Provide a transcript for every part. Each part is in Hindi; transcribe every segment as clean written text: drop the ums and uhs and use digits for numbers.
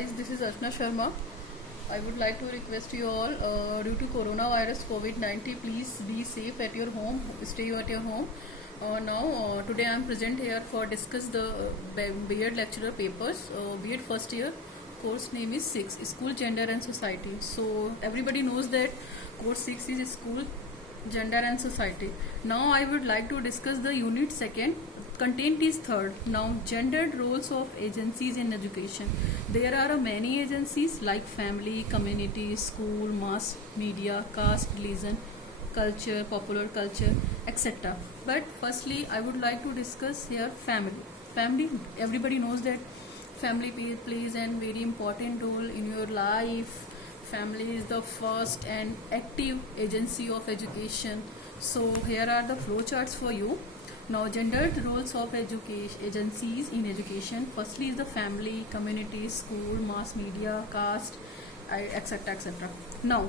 Guys, this is Archana Sharma. I would like to request you all, due to coronavirus COVID-19, please be safe at your home, stay at your home. Today I am present here for discuss the B.Ed lecturer papers. B.Ed first year course name is 6, School, Gender and Society. So everybody knows that course 6 is School, Gender and Society. Now I would like to discuss the unit 2nd. Content is 3rd. Now, gendered roles of agencies in education. There are many agencies like family, community, school, mass media, caste, religion, culture, popular culture, etc. But firstly, I would like to discuss here family. Family, everybody knows that family plays a very important role in your life. Family is the first and active agency of education. So here are the flowcharts for you. Now, gendered roles of agencies in education. Firstly is the family, community, school, mass media, caste, etc. etc. Now,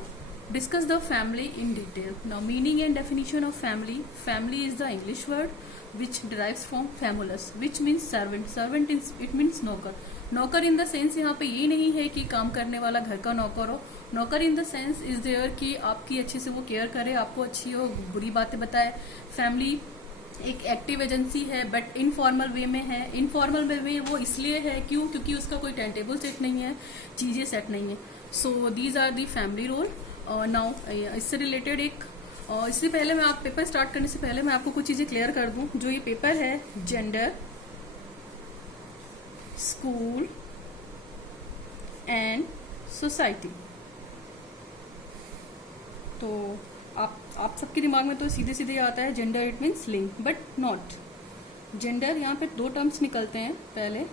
discuss the family in detail. Now, meaning and definition of family. Family is the English word which derives from famulus, which means servant. Servant is, it means नौकर. नौकर इन द सेंस यहाँ पे ये नहीं है कि काम करने वाला घर का नौकर हो. नौकर in the sense is there कि आपकी अच्छे से वो केयर करे, आपको अच्छी हो बुरी बातें बताए. फैमिली एक एक्टिव एजेंसी है बट इनफॉर्मल वे में है. इनफॉर्मल वे में वो इसलिए है क्योंकि उसका कोई टाइम टेबल सेट नहीं है, चीजें सेट नहीं है. So these are the family role. Now इससे रिलेटेड इससे पहले मैं आप पेपर स्टार्ट करने से पहले मैं आपको कुछ चीजें क्लियर कर दूं. जो ये पेपर है जेंडर, स्कूल एंड सोसाइटी, तो आप सबके दिमाग में तो सीधे सीधे आता है जेंडर, इट मीन्स लिंग, बट नॉट. जेंडर यहाँ पे दो टर्म्स निकलते हैं. पहले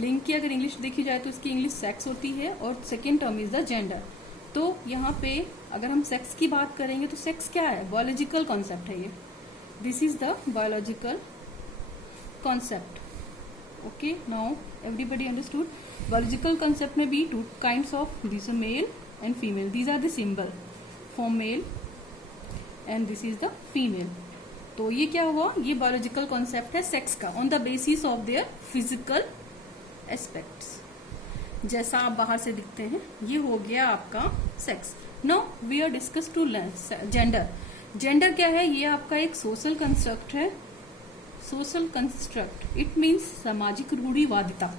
लिंग की अगर इंग्लिश देखी जाए तो इसकी इंग्लिश सेक्स होती है और second term is the gender. तो यहाँ पे अगर हम सेक्स की बात करेंगे तो सेक्स क्या है? बायोलॉजिकल कॉन्सेप्ट है ये. This is the biological concept. Okay, now everybody understood. Biological concept में भी two kinds of, this male and female. These are the symbol for male and this is the female. तो ये क्या हुआ? ये बायोलॉजिकल कॉन्सेप्ट है सेक्स का on the basis of their physical aspects. जैसा आप बाहर से दिखते हैं, ये हो गया आपका sex. Now we are discuss to gender. Gender क्या है? ये आपका एक सोशल कंस्ट्रक्ट है. सोशल कंस्ट्रक्ट इट मीन्स सामाजिक रूढ़िवादिता.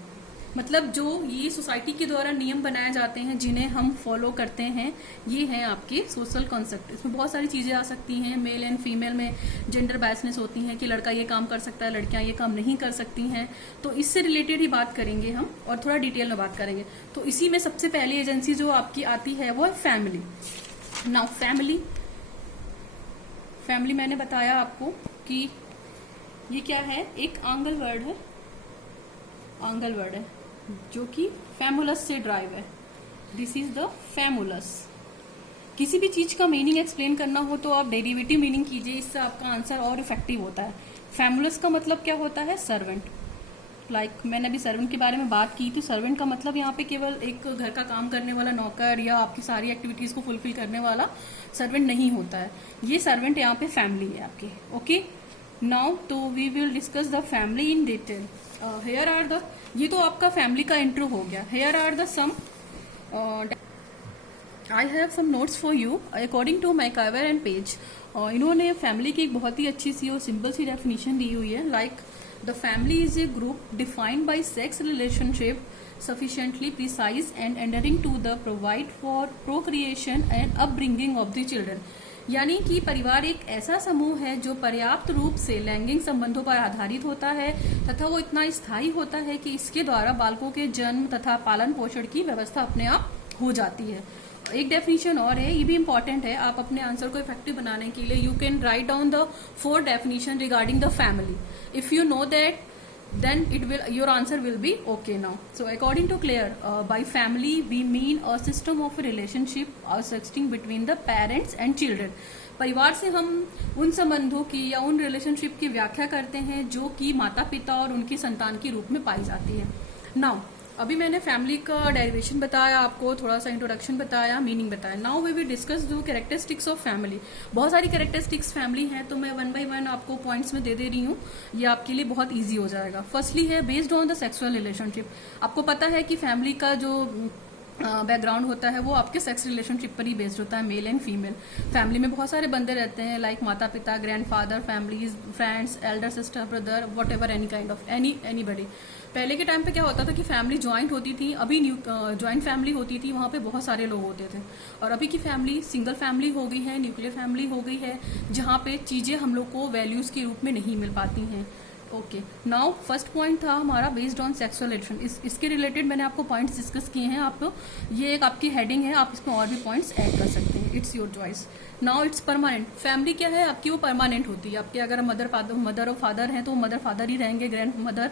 मतलब जो ये सोसाइटी के द्वारा नियम बनाए जाते हैं जिन्हें हम फॉलो करते हैं, ये हैं आपके सोशल कॉन्सेप्ट. इसमें बहुत सारी चीजें आ सकती हैं. मेल एंड फीमेल में जेंडर बायसनेस होती हैं कि लड़का ये काम कर सकता है, लड़कियां ये काम नहीं कर सकती हैं. तो इससे रिलेटेड ही बात करेंगे हम और थोड़ा डिटेल में बात करेंगे. तो इसी में सबसे पहली एजेंसी जो आपकी आती है वो है फैमिली. नाउ फैमिली मैंने बताया आपको कि ये क्या है, एक आंगल वर्ड है जो कि फैमुलस से ड्राइव है. दिस इज द फैमुलस. किसी भी चीज का मीनिंग एक्सप्लेन करना हो तो आप डेरिवेटिव मीनिंग कीजिए, इससे आपका आंसर और इफेक्टिव होता है. फैमुलस का मतलब क्या होता है? सर्वेंट. लाइक मैंने अभी सर्वेंट के बारे में बात की, तो सर्वेंट का मतलब यहाँ पे केवल एक घर का काम करने वाला नौकर या आपकी सारी एक्टिविटीज को फुलफिल करने वाला सर्वेंट नहीं होता है. ये सर्वेंट यहाँ पे फैमिली है आपकी. ओके, नाउ तो we will discuss the family in detail. Here are the, ये तो आपका फैमिली का इंट्रो हो गया. Here are the some, I have some notes for you according to MacIver and page. इन्होंने फैमिली की एक बहुत ही अच्छी सी और सिंपल सी डेफिनेशन दी हुई है. Like the family is a group defined by sex relationship sufficiently precise and adhering to the provide for procreation and upbringing of the children. यानी कि परिवार एक ऐसा समूह है जो पर्याप्त रूप से लैंगिक संबंधों पर आधारित होता है तथा वो इतना स्थायी होता है कि इसके द्वारा बालकों के जन्म तथा पालन पोषण की व्यवस्था अपने आप हो जाती है. एक डेफिनेशन और है, ये भी इंपॉर्टेंट है. आप अपने आंसर को इफेक्टिव बनाने के लिए you can write down the 4 definition regarding the family. If you know that, then your answer will be okay now. So according to Claire, by family we mean a system of relationship existing between the parents and children. परिवार से हम उन संबंधों की या उन रिलेशनशिप की व्याख्या करते हैं जो कि माता पिता और उनकी संतान के रूप में पाई जाती है. नाउ अभी मैंने फैमिली का डेरिवेशन बताया आपको, थोड़ा सा इंट्रोडक्शन बताया, मीनिंग बताया। नाउ वी विल डिस्कस जो कैरेक्टरिस्टिक्स ऑफ फैमिली। बहुत सारी कैरेक्टरिस्टिक्स फैमिली हैं, तो मैं वन बाय वन आपको पॉइंट्स में दे रही हूँ, ये आपके लिए बहुत ईजी हो जाएगा। फर्स्टली है based on the sexual relationship. आपको पता है कि फैमिली का जो बैकग्राउंड होता है वो आपके सेक्स रिलेशनशिप पर ही बेस्ड होता है, मेल एंड फीमेल। फैमिली में बहुत सारे बंदे रहते हैं, लाइक माता पिता, grandfather, families, friends, Elder sister, brother, what ever, any kind of anybody. पहले के टाइम पे क्या होता था कि फैमिली ज्वाइंट होती थी, अभी ज्वाइंट फैमिली होती थी, वहाँ पे बहुत सारे लोग होते थे। और अभी की फैमिली सिंगल फैमिली हो गई है, न्यूक्लियर फैमिली हो गई है, जहाँ पे चीज़ें हम लोग को वैल्यूज के रूप में नहीं मिल पाती हैं। ओके, नाउ फर्स्ट पॉइंट था हमारा बेस्ड ऑन सेक्सुअल रिलेशन। इसके रिलेटेड मैंने आपको पॉइंट्स डिस्कस किए हैं, आप ये एक आपकी हेडिंग है, आप इसमें और भी पॉइंट्स ऐड कर सकते हैं, it's your choice. Now it's permanent. Family क्या है आपकी, वो परमानेंट होती है। आपके अगर मदर और फादर हैं तो वो मदर फादर ही रहेंगे, ग्रैंड मदर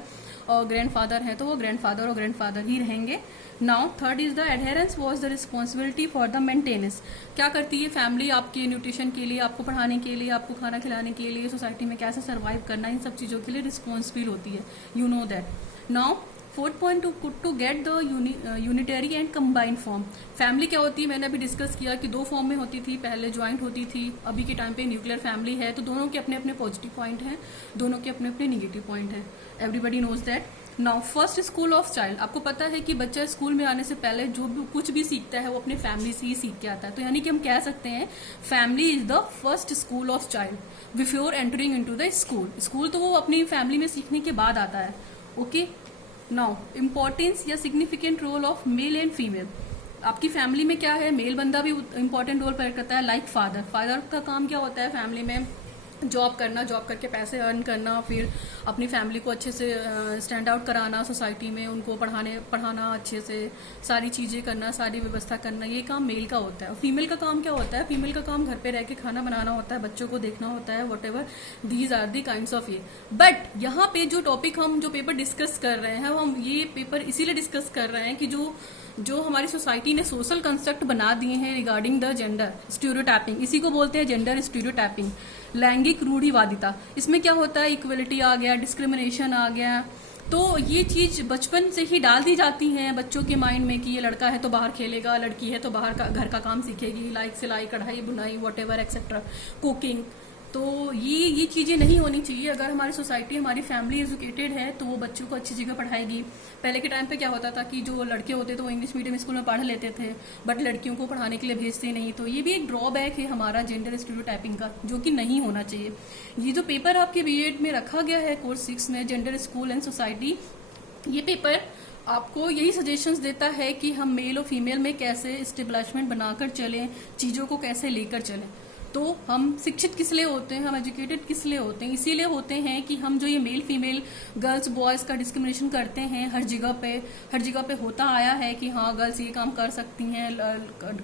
और ग्रैंड फादर हैं तो वो ग्रैंडफादर और ग्रैंडफादर ही रहेंगे। Now third is the adherence was the responsibility for the maintenance. क्या करती है फैमिली आपके न्यूट्रिशन के लिए, आपको पढ़ाने के लिए, आपको खाना खिलाने के लिए, सोसाइटी में कैसे सर्वाइव करना, इन सब चीज़ों के लिए रिस्पॉन्सिबल होती है, you know that. Now fourth point to get the unitary and combined form. Family क्या होती है, मैंने अभी डिस्कस किया कि दो फॉर्म में होती थी, पहले ज्वाइंट होती थी, अभी के टाइम पे न्यूक्लियर फैमिली है। तो दोनों के अपने अपने पॉजिटिव पॉइंट हैं, दोनों के अपने अपने निगेटिव पॉइंट हैं, everybody knows that. Now first school of child. आपको पता है कि बच्चा स्कूल में आने से पहले जो भी कुछ भी सीखता है वो अपने फैमिली से ही सीख के आता है। तो यानी कि हम कह सकते हैं family is the first school of child before entering into the school. School तो वो अपनी फैमिली में सीखने के बाद आता है। ओके, नाउ इम्पोर्टेंस या significant role of male and female. आपकी फैमिली में क्या है, मेल बंदा भी इंपॉर्टेंट रोल प्ले करता है, लाइक फादर। फादर का काम क्या होता है फैमिली में, जॉब करना, जॉब करके पैसे अर्न करना, फिर अपनी फैमिली को अच्छे से स्टैंड आउट कराना सोसाइटी में, उनको पढ़ाना अच्छे से, सारी चीज़ें करना, सारी व्यवस्था करना, ये काम मेल का होता है। फीमेल का काम क्या होता है, फीमेल का काम घर पे रह के खाना बनाना होता है, बच्चों को देखना होता है, whatever these are the kinds of ये। बट यहाँ पे जो टॉपिक हम जो पेपर डिस्कस कर रहे हैं, हम ये पेपर इसीलिए डिस्कस कर रहे हैं कि जो हमारी सोसाइटी ने सोशल कंस्ट्रक्ट बना दिए हैं रिगार्डिंग द जेंडर स्टीरियोटाइपिंग, इसी को बोलते हैं जेंडर स्टीरियोटाइपिंग, लैंगिक रूढ़िवादिता। इसमें क्या होता है, इक्वलिटी आ गया, डिस्क्रिमिनेशन आ गया। तो ये चीज बचपन से ही डाल दी जाती है बच्चों के माइंड में कि ये लड़का है तो बाहर खेलेगा, लड़की है तो बाहर का घर का काम सीखेगी, लाइक सिलाई, कढ़ाई, बुनाई, वट एवर एक्सेट्रा, कुकिंग। तो ये चीज़ें नहीं होनी चाहिए। अगर हमारी सोसाइटी, हमारी फैमिली एजुकेटेड है तो वो बच्चों को अच्छी जगह पढ़ाएगी। पहले के टाइम पे क्या होता था कि जो लड़के होते थे वो इंग्लिश मीडियम स्कूल में पढ़ लेते थे, बट लड़कियों को पढ़ाने के लिए भेजते नहीं। तो ये भी एक ड्रॉबैक है हमारा जेंडर स्टीरियोटाइपिंग का, जो कि नहीं होना चाहिए। ये जो पेपर आपके बीएड में रखा गया है कोर्स 6 में, जेंडर, स्कूल एंड सोसाइटी, ये पेपर आपको यही सजेशंस देता है कि हम मेल और फीमेल में कैसे स्टेबलिशमेंट बनाकर चलें, चीज़ों को कैसे लेकर चलें। तो हम शिक्षित किस लिए होते हैं, हम एजुकेटेड किस लिए होते हैं, इसीलिए होते हैं कि हम जो ये मेल फीमेल, गर्ल्स बॉयज़ का डिस्क्रिमिनेशन करते हैं हर जगह पे होता आया है कि हाँ गर्ल्स ये काम कर सकती हैं,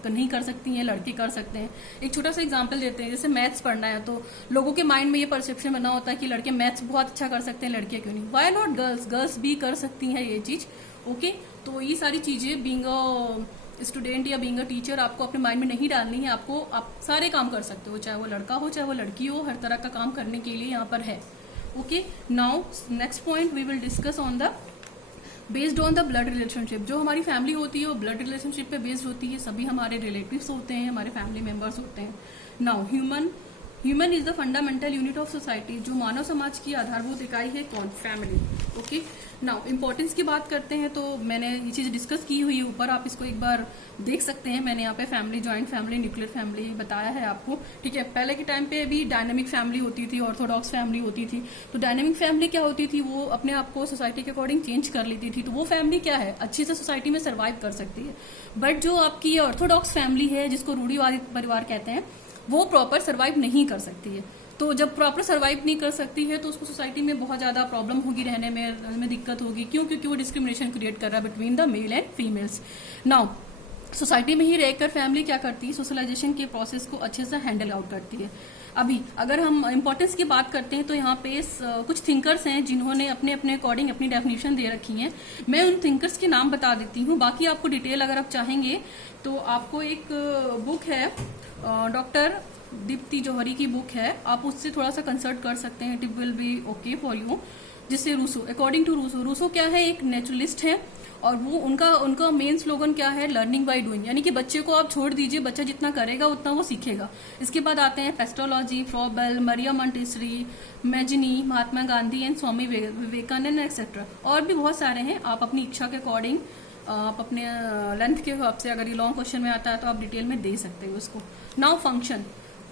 नहीं कर सकती हैं, लड़के कर सकते हैं। एक छोटा सा एग्जांपल देते हैं, जैसे मैथ्स पढ़ना है तो लोगों के माइंड में ये परसेप्शन बना होता है कि लड़के मैथ्स बहुत अच्छा कर सकते हैं, लड़कियां क्यों नहीं। वाई नॉट गर्ल्स भी कर सकती हैं ये चीज़। ओके, तो ये सारी चीज़ें बीइंग स्टूडेंट या बीइंग अ टीचर आपको अपने माइंड में नहीं डालनी है। आप सारे काम कर सकते हो, चाहे वो लड़का हो चाहे वो लड़की हो, हर तरह का काम करने के लिए यहाँ पर है। Okay, now next point we will discuss on the based on the blood relationship. जो हमारी फैमिली होती है वो ब्लड रिलेशनशिप पे बेस्ड होती है, सभी हमारे रिलेटिव्स होते हैं, हमारे फैमिली मेंबर्स होते हैं। Now human is the fundamental unit of society. जो मानव समाज की आधारभूत इकाई है कौन, फैमिली। ओके, नाउ इंपॉर्टेंस की बात करते हैं तो मैंने ये चीज़ डिस्कस की हुई है ऊपर, आप इसको एक बार देख सकते हैं। मैंने यहाँ पे family, joint family, nuclear family बताया है आपको, ठीक है। पहले के टाइम पे भी डायनेमिक फैमिली होती थी, ऑर्थोडॉक्स फैमिली होती थी। तो डायनेमिक फैमिली क्या होती थी, वो अपने आप को सोसाइटी के अकॉर्डिंग चेंज कर लेती थी। तो वो फैमिली क्या है, अच्छी से सोसाइटी में सर्वाइव कर सकती है। बट जो आपकी ये ऑर्थोडॉक्स फैमिली है, जिसको रूढ़िवादी परिवार कहते हैं, वो प्रॉपर सर्वाइव नहीं कर सकती है। तो जब प्रॉपर सर्वाइव नहीं कर सकती है तो उसको सोसाइटी में बहुत ज़्यादा प्रॉब्लम होगी, रहने में दिक्कत होगी। क्यों? क्योंकि वो डिस्क्रिमिनेशन क्रिएट कर रहा है between the male and females. Now society में ही रहकर फैमिली क्या करती है, सोशलाइजेशन के प्रोसेस को अच्छे से हैंडल आउट करती है। अभी अगर हम इम्पोर्टेंस की बात करते हैं तो यहाँ पे कुछ थिंकर्स हैं जिन्होंने अपने अपने अकॉर्डिंग अपनी डेफिनेशन दे रखी है। मैं उन थिंकर्स के नाम बता देती हूँ, बाकी आपको डिटेल अगर आप चाहेंगे तो आपको एक बुक है डॉक्टर दीप्ति जौहरी की बुक है, आप उससे थोड़ा सा कंसल्ट कर सकते हैं, it will be okay for you. जिससे रूसो, अकॉर्डिंग टू रूसो क्या है, एक नेचुरलिस्ट है और वो उनका उनका मेन स्लोगन क्या है, लर्निंग बाय डूइंग, यानी कि बच्चे को आप छोड़ दीजिए, बच्चा जितना करेगा उतना वो सीखेगा। इसके बाद आते हैं Pestalozzi, Froebel, Maria Montessori, Mazzini, Mahatma Gandhi and Swami Vivekananda etcetera, और भी बहुत सारे हैं। आप अपनी इच्छा के अकॉर्डिंग, आप अपने लेंथ के हिसाब से, अगर ये लॉन्ग क्वेश्चन में आता है तो आप डिटेल में दे सकते हो उसको। Now function,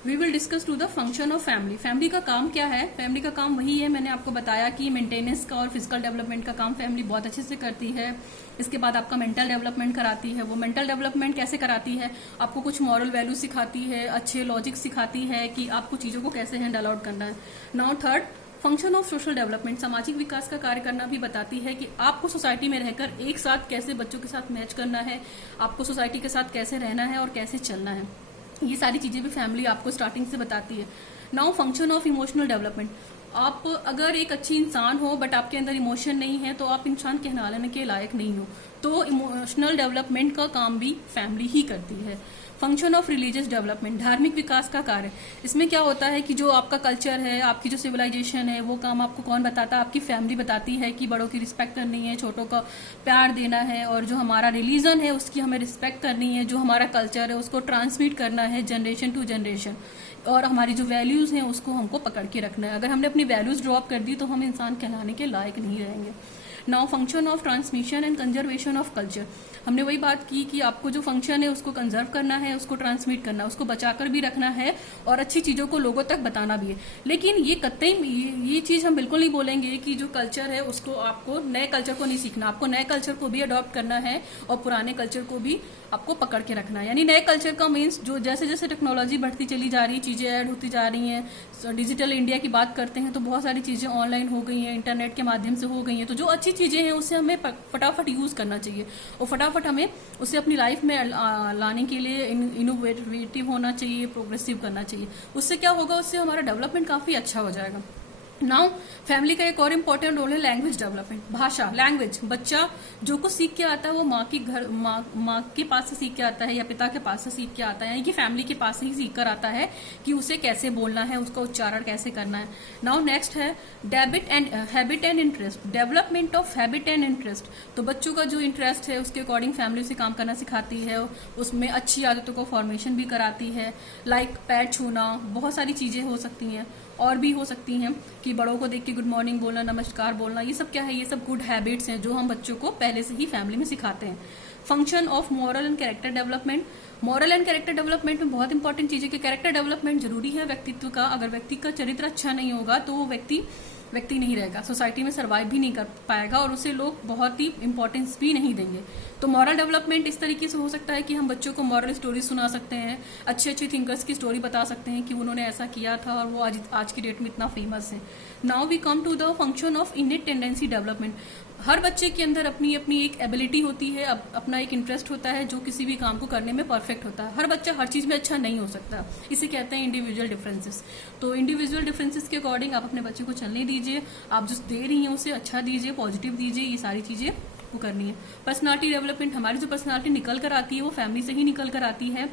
we will discuss to the function of family. Family का काम क्या है? फैमिली का काम वही है, मैंने आपको बताया कि मेंटेनेंस का और फिजिकल डेवलपमेंट का काम फैमिली बहुत अच्छे से करती है। इसके बाद आपका मेंटल डेवलपमेंट कराती है। वो मेंटल डेवलपमेंट कैसे कराती है? आपको कुछ मॉरल वैल्यू सिखाती है, अच्छे लॉजिक सिखाती है कि आपको चीज़ों को कैसे हैंडल आउट करना है। Now third, function of social development, सामाजिक विकास का कार्य करना भी बताती है कि आपको सोसाइटी में रहकर एक साथ कैसे बच्चों के साथ मैच करना है, आपको सोसाइटी के साथ कैसे रहना है और कैसे चलना है। ये सारी चीजें भी फैमिली आपको स्टार्टिंग से बताती है। Now function of emotional development, आप अगर एक अच्छी इंसान हो बट आपके अंदर इमोशन नहीं है तो आप इंसान कहलाने के लायक नहीं हो। तो इमोशनल डेवलपमेंट का काम भी फैमिली ही करती है। फंक्शन ऑफ रिलीजियस डेवलपमेंट, धार्मिक विकास का कार्य। इसमें क्या होता है कि जो आपका कल्चर है, आपकी जो सिविलाइजेशन है, वो काम आपको कौन बताता है? आपकी फैमिली बताती है कि बड़ों की रिस्पेक्ट करनी है, छोटों का प्यार देना है, और जो हमारा रिलीजन है उसकी हमें रिस्पेक्ट करनी है, जो हमारा कल्चर है उसको ट्रांसमिट करना है जनरेशन टू जनरेशन, और हमारी जो वैल्यूज हैं उसको हमको पकड़ के रखना है। अगर हमने अपनी वैल्यूज ड्रॉप कर दी तो हम इंसान कहलाने के लायक नहीं रहेंगे। Now function of transmission and conservation of culture, हमने वही बात की कि आपको जो फंक्शन है उसको कंजर्व करना है, उसको ट्रांसमिट करना है, उसको बचाकर भी रखना है और अच्छी चीजों को लोगों तक बताना भी है। लेकिन ये कतई ये चीज हम बिल्कुल नहीं बोलेंगे कि जो कल्चर है उसको आपको नए कल्चर को नहीं सीखना, आपको नए कल्चर को भी अडॉप्ट करना है और पुराने कल्चर को भी आपको पकड़ के रखना है। यानी नए कल्चर का मीन्स जो जैसे जैसे टेक्नोलॉजी बढ़ती चली जा रही है, चीजें ऐड होती जा रही हैं, डिजिटल इंडिया की बात करते हैं तो बहुत सारी चीजें ऑनलाइन हो गई हैं, इंटरनेट के माध्यम से हो गई हैं। तो जो अच्छी चीजें हैं उससे हमें फटाफट यूज करना चाहिए और फटाफट हमें उसे अपनी लाइफ में लाने के लिए इनोवेटिव होना चाहिए, प्रोग्रेसिव करना चाहिए। उससे क्या होगा, उससे हमारा डेवलपमेंट काफी अच्छा हो जाएगा। नाउ फैमिली का एक और इम्पोर्टेंट रोल है लैंग्वेज डेवलपमेंट, भाषा, लैंग्वेज। बच्चा जो कुछ सीख के आता है वो माँ के पास से सीख के आता है या पिता के पास से सीख के आता है, यानी कि फैमिली के पास से ही सीख कर आता है कि उसे कैसे बोलना है, उसका उच्चारण कैसे करना है। नाउ नेक्स्ट है habit and interest, development of habit and interest. तो बच्चों का जो इंटरेस्ट है उसके अकॉर्डिंग फैमिली से काम करना सिखाती है, उसमें अच्छी आदतों को फॉर्मेशन भी कराती है, लाइक पैर छूना, बहुत सारी चीजें हो सकती हैं और भी हो सकती हैं कि बड़ों को देख के गुड मॉर्निंग बोलना, नमस्कार बोलना, ये सब क्या है, ये सब गुड हैबिट्स हैं जो हम बच्चों को पहले से ही फैमिली में सिखाते हैं। Function of moral and character development, moral and character development में बहुत इंपॉर्टेंट चीज है कि कैरेक्टर डेवलपमेंट जरूरी है व्यक्तित्व का। अगर व्यक्ति का चरित्र अच्छा नहीं होगा तो वो व्यक्ति नहीं रहेगा, सोसाइटी में सर्वाइव भी नहीं कर पाएगा और उसे लोग बहुत ही इंपॉर्टेंस भी नहीं देंगे। तो मॉरल डेवलपमेंट इस तरीके से हो सकता है कि हम बच्चों को मॉरल स्टोरी सुना सकते हैं, अच्छे अच्छे थिंकर्स की स्टोरी बता सकते हैं कि उन्होंने ऐसा किया था और वो आज की डेट में इतना फेमस है। Now we come to the function of innate tendency development. हर बच्चे के अंदर अपनी अपनी एक एबिलिटी होती है, अपना एक इंटरेस्ट होता है जो किसी भी काम को करने में परफेक्ट होता है। हर बच्चा हर चीज में अच्छा नहीं हो सकता, इसे कहते हैं इंडिविजुअल डिफरेंसेस। तो इंडिविजुअल डिफरेंसेस के अकॉर्डिंग आप अपने बच्चे को चलने दीजिए, आप जो दे रही हैं उसे अच्छा दीजिए, पॉजिटिव दीजिए, ये सारी चीजें को करनी है। पर्सनालिटी डेवलपमेंट, हमारी जो पर्सनालिटी निकल कर आती है वो फैमिली से ही निकल कर आती है।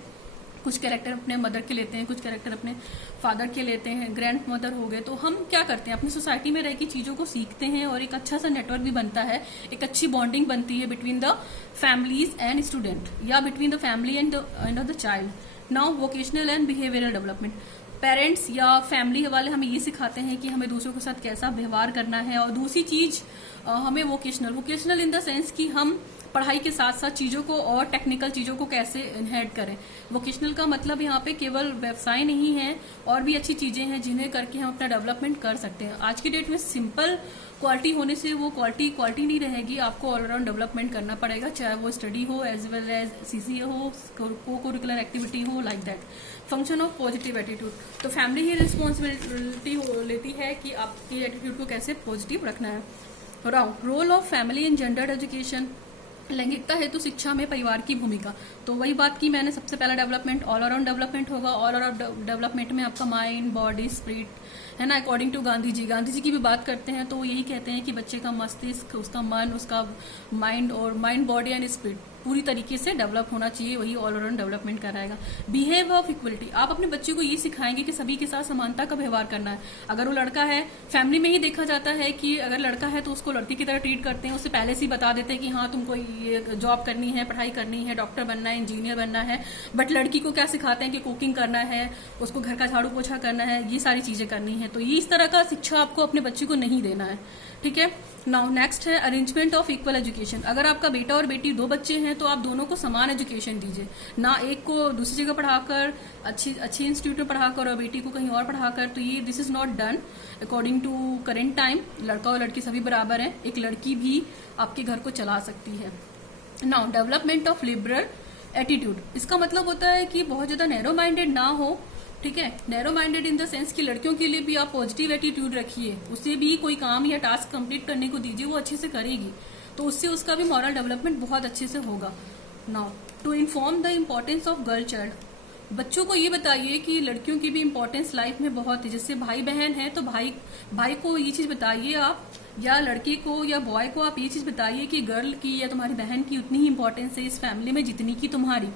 कुछ कैरेक्टर अपने मदर के लेते हैं, कुछ कैरेक्टर अपने फादर के लेते हैं, ग्रैंड मदर हो गए। तो हम क्या करते हैं, अपनी सोसाइटी में रह के चीजों को सीखते हैं और एक अच्छा सा नेटवर्क भी बनता है, एक अच्छी बॉन्डिंग बनती है between the families and student या between the family and the child. Now vocational and behavioural development, parents या फैमिली वाले हमें ये सिखाते हैं कि हमें दूसरों के साथ कैसा व्यवहार करना है। और दूसरी चीज हमें वोकेशनल इन द सेंस कि हम पढ़ाई के साथ साथ चीजों को और टेक्निकल चीजों को कैसे इनहेड करें। वोकेशनल का मतलब यहाँ पे केवल व्यवसाय नहीं है, और भी अच्छी चीजें हैं जिन्हें करके हम अपना डेवलपमेंट कर सकते हैं। आज की डेट में सिंपल क्वालिटी होने से वो क्वालिटी नहीं रहेगी, आपको ऑलराउंड डेवलपमेंट करना पड़ेगा, चाहे वो स्टडी हो एज वेल एज सीसीए हो, को करिकुलर एक्टिविटी हो, like that. Function of positive attitude, तो फैमिली ही रिस्पॉन्सिबिलिटी लेती है कि आपकी एटीट्यूड को कैसे पॉजिटिव रखना है। Role of family in gendered education, लैंगिकता हेतु शिक्षा में परिवार की भूमिका। तो वही बात की मैंने, सबसे पहला डेवलपमेंट ऑल अराउंड डेवलपमेंट होगा। ऑल अराउंड डेवलपमेंट में आपका माइंड, बॉडी, स्पिरिट है ना, अकॉर्डिंग टू गांधी जी की भी बात करते हैं तो यही कहते हैं कि बच्चे का मस्तिष्क, उसका मन, उसका माइंड और माइंड, बॉडी एंड स्पिरिट पूरी तरीके से डेवलप होना चाहिए, वही ऑल अराउंड डेवलपमेंट कराएगा। बिहेव ऑफ इक्वलिटी, आप अपने बच्चे को ये सिखाएंगे कि सभी के साथ समानता का व्यवहार करना है। अगर वो लड़का है, फैमिली में ही देखा जाता है कि अगर लड़का है तो उसको लड़की की तरह ट्रीट करते हैं, उससे पहले से ही बता देते हैं कि हाँ तुमको ये जॉब करनी है, पढ़ाई करनी है, डॉक्टर बनना है, इंजीनियर बनना है। बट लड़की को क्या सिखाते हैं कि कुकिंग करना है, उसको घर का झाड़ू पोछा करना है, ये सारी चीजें करनी है। तो ये इस तरह का शिक्षा आपको अपने बच्चे को नहीं देना है, ठीक है। नाउ नेक्स्ट है अरेंजमेंट ऑफ इक्वल एजुकेशन। अगर आपका बेटा और बेटी 2 बच्चे हैं तो आप दोनों को समान एजुकेशन दीजिए, ना एक को दूसरी जगह पढ़ाकर अच्छी इंस्टीट्यूट में पढ़ाकर और बेटी को कहीं और पढ़ाकर। तो ये this is not done according to current time. लड़का और लड़की सभी बराबर हैं, एक लड़की भी आपके घर को चला सकती है। Now development of liberal attitude, इसका मतलब होता है कि बहुत ज्यादा नैरो माइंडेड ना हो, ठीक है। Narrow minded in the sense कि लड़कियों के लिए भी आप पॉजिटिव एटीट्यूड रखिए, उसे भी कोई काम या टास्क कंप्लीट करने को दीजिए, वो अच्छे से करेगी तो उससे उसका भी मॉरल डेवलपमेंट बहुत अच्छे से होगा। Now to inform the importance of girl child, बच्चों को ये बताइए कि लड़कियों की भी इम्पोर्टेंस लाइफ में बहुत है। जैसे भाई बहन है तो भाई को ये चीज बताइए आप, या लड़के को या बॉय को आप ये चीज बताइए कि गर्ल की या तुम्हारी बहन की उतनी ही इम्पोर्टेंस है इस फैमिली में जितनी की तुम्हारी।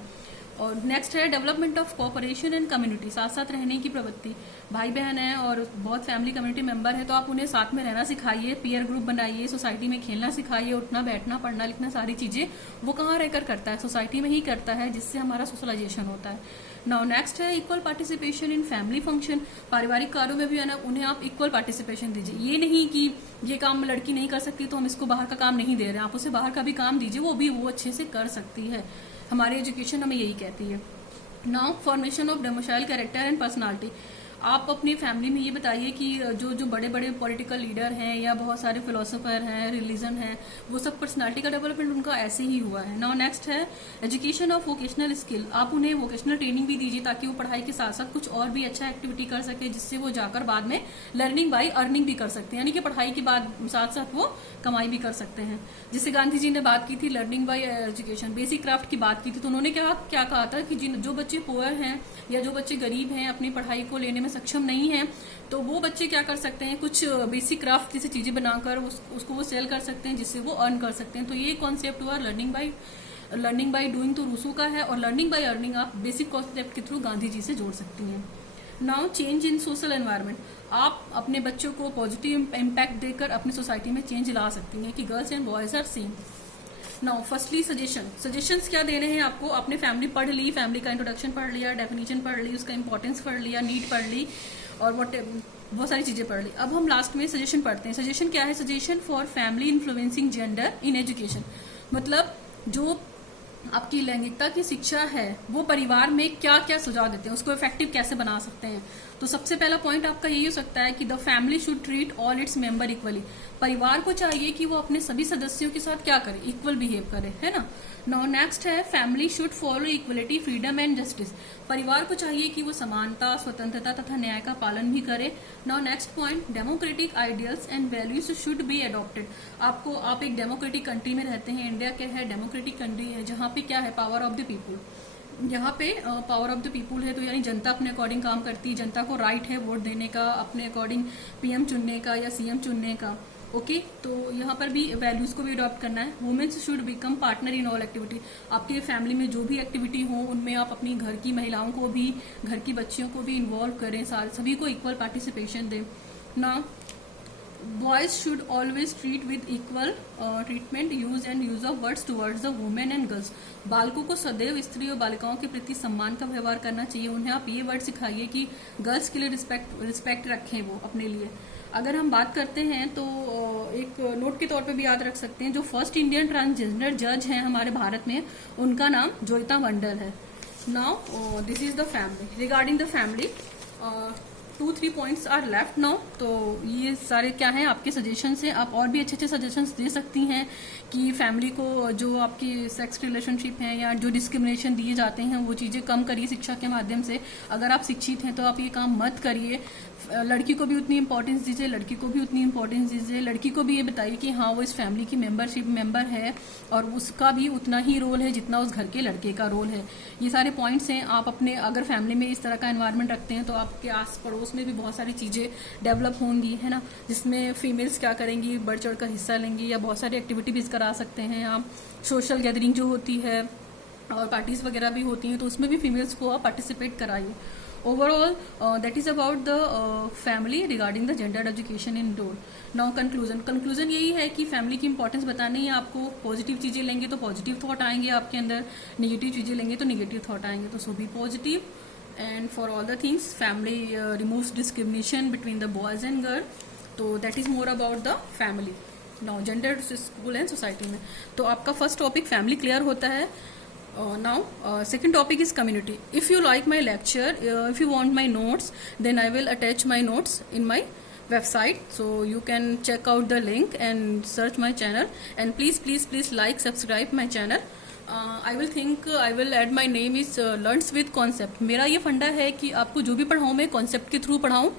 और नेक्स्ट है development of cooperation and community, साथ साथ रहने की प्रवृत्ति। भाई बहन है और बहुत फैमिली कम्युनिटी मेंबर है तो आप उन्हें साथ में रहना सिखाइए, पीयर ग्रुप बनाइए, सोसाइटी में खेलना सिखाइए, उठना बैठना पढ़ना लिखना सारी चीजें वो कहाँ रहकर करता है, सोसाइटी में ही करता है, जिससे हमारा सोशलाइजेशन होता है। नाउ नेक्स्ट है equal participation in family function, पारिवारिक कार्यों में भी है ना उन्हें आप इक्वल पार्टिसिपेशन दीजिए। ये नहीं कि ये काम लड़की नहीं कर सकती तो हम इसको बाहर का काम नहीं दे रहे हैं, आप उसे बाहर का भी काम दीजिए, वो अच्छे से कर सकती है। हमारी एजुकेशन हमें यही कहती है। Now formation of demoiselle character and personality, आप अपनी फैमिली में ये बताइए कि जो बड़े बड़े पॉलिटिकल लीडर हैं या बहुत सारे फिलोसोफर हैं, रिलीजन हैं, वो सब पर्सनालिटी का डेवलपमेंट उनका ऐसे ही हुआ है। नाउ नेक्स्ट है एजुकेशन ऑफ वोकेशनल स्किल, आप उन्हें वोकेशनल ट्रेनिंग भी दीजिए ताकि वो पढ़ाई के साथ साथ कुछ और भी अच्छा एक्टिविटी कर सके, जिससे वो जाकर बाद में लर्निंग बाय अर्निंग भी कर सकते हैं, यानी कि पढ़ाई के बाद साथ साथ वो कमाई भी कर सकते हैं। जिससे गांधी जी ने बात की थी learning by education, basic craft की बात की थी, तो उन्होंने क्या कहा था कि जो बच्चे पुअर हैं या जो बच्चे गरीब हैं, अपनी पढ़ाई को लेने में सक्षम नहीं है, तो वो बच्चे क्या कर सकते हैं, कुछ बेसिक क्राफ्ट जैसी चीजें बनाकर उसको वो सेल कर सकते हैं, जिससे वो अर्न कर सकते हैं। तो ये कॉन्सेप्ट हुआ लर्निंग बाय डूइंग, तो रूसो का है, और लर्निंग बाय अर्निंग आप बेसिक कॉन्सेप्ट के थ्रू गांधी जी से जोड़ सकती हैं। Now change in social environment, आप अपने बच्चों को पॉजिटिव इम्पैक्ट देकर अपनी सोसाइटी में चेंज ला सकती हैं कि girls and boys are same. Now firstly suggestions क्या दे रहे हैं आपको, आपने फैमिली पढ़ ली, फैमिली का इंट्रोडक्शन पढ़ लिया, डेफिनेशन पढ़ ली, उसका इंपॉर्टेंस पढ़ लिया, नीड पढ़ ली और बहुत सारी चीजें पढ़ ली। अब हम लास्ट में सजेशन पढ़ते हैं। सजेशन क्या है, suggestion for family influencing gender in education, मतलब जो आपकी लैंगिकता की शिक्षा है वो परिवार में क्या क्या सुझाव देते हैं, उसको इफेक्टिव कैसे बना सकते हैं। तो सबसे पहला पॉइंट आपका यही हो सकता है कि the family should treat all its member equally, परिवार को चाहिए कि वो अपने सभी सदस्यों के साथ क्या करे, इक्वल बिहेव करे, है ना। नाउ नेक्स्ट है family should follow equality, freedom and justice, परिवार को चाहिए कि वो समानता, स्वतंत्रता तथा न्याय का पालन भी करे। Now next point, democratic ideals and values should be adopted, आप एक डेमोक्रेटिक कंट्री में रहते हैं, इंडिया क्या है, डेमोक्रेटिक कंट्री है, जहाँ पे क्या है, पावर ऑफ द पीपुल, यहाँ पे पावर ऑफ द पीपुल है, तो यानी जनता अपने अकॉर्डिंग काम करती है, जनता को राइट है वोट देने का, अपने अकॉर्डिंग पीएम चुनने का या सीएम चुनने का। ओके, तो यहाँ पर भी वैल्यूज को भी अडॉप्ट करना है। Womens should become partner in all activity, आपके फैमिली में जो भी एक्टिविटी हो उनमें आप अपनी घर की महिलाओं को भी, घर की बच्चियों को भी इन्वॉल्व करें, सभी को इक्वल पार्टिसिपेशन दें ना। Boys should always treat with equal treatment, use of words towards the women and girls, बालकों को सदैव स्त्री और बालिकाओं के प्रति सम्मान का व्यवहार करना चाहिए। उन्हें आप ये वर्ड सिखाइए कि गर्ल्स के लिए रिस्पेक्ट रखें वो अपने लिए। अगर हम बात करते हैं तो एक नोट के तौर पे भी याद रख सकते हैं, जो फर्स्ट इंडियन ट्रांसजेंडर जज हैं हमारे भारत में, उनका नाम जोयिता मंडल है। Now this is the family, regarding the family 2-3 points are left now. तो ये सारे क्या हैं आपके सजेशंस हैं, आप और भी अच्छे अच्छे सजेशंस दे सकती हैं कि फैमिली को जो आपकी सेक्स रिलेशनशिप हैं या जो डिस्क्रिमिनेशन दिए जाते हैं वो चीज़ें कम करिए शिक्षा के माध्यम से। अगर आप शिक्षित हैं तो आप ये काम मत करिए, लड़की को भी उतनी इंपॉर्टेंस दीजिए, लड़की को भी उतनी इंपॉर्टेंस दीजिए। लड़की को भी ये बताइए कि हाँ वो इस फैमिली की मेंबर है और उसका भी उतना ही रोल है जितना उस घर के लड़के का रोल है। ये सारे पॉइंट्स हैं। आप अपने अगर फैमिली में इस तरह का एनवायरनमेंट रखते हैं तो आपके आस पड़ोस में भी बहुत सारी चीज़ें डेवलप होंगी, है ना, जिसमें फीमेल्स क्या करेंगी, बढ़ चढ़ कर हिस्सा लेंगी या बहुत सारी एक्टिविटी भी करा सकते हैं आप। सोशल गैदरिंग जो होती है और पार्टीज वगैरह भी होती हैं तो उसमें भी फीमेल्स को आप पार्टिसिपेट कराइए। Overall that is about the family regarding the gender education in role. Now conclusion यही है कि फैमिली की इंपॉर्टेंस बतानी है आपको। पॉजिटिव चीजें लेंगे तो पॉजिटिव थॉट आएंगे आपके अंदर, नेगेटिव चीजें लेंगे तो नेगेटिव थॉट आएंगे। तो so be positive and for all the things family removes discrimination between the boys and girl. तो that is more about the family. Now gender school and society में तो आपका फर्स्ट टॉपिक फैमिली क्लियर होता है। Now second topic is community. If you like my lecture, if you want my notes, then I will attach my notes in my website, so you can check out the link and search my channel, and please like, subscribe my channel. I will add my name is Learns with Concept. मेरा ये फंडा है कि आपको जो भी पढ़ाऊँ मैं कॉन्सेप्ट के थ्रू पढ़ाऊँ।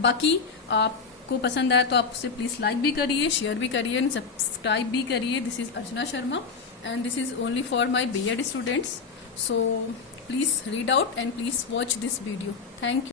बाकी आपको पसंद आया तो आप उससे प्लीज़ लाइक भी करिए, शेयर भी करिए एंड सब्सक्राइब भी करिए। This is Archana Sharma and this is only for my B.Ed students, so please read out and please watch this video. Thank you.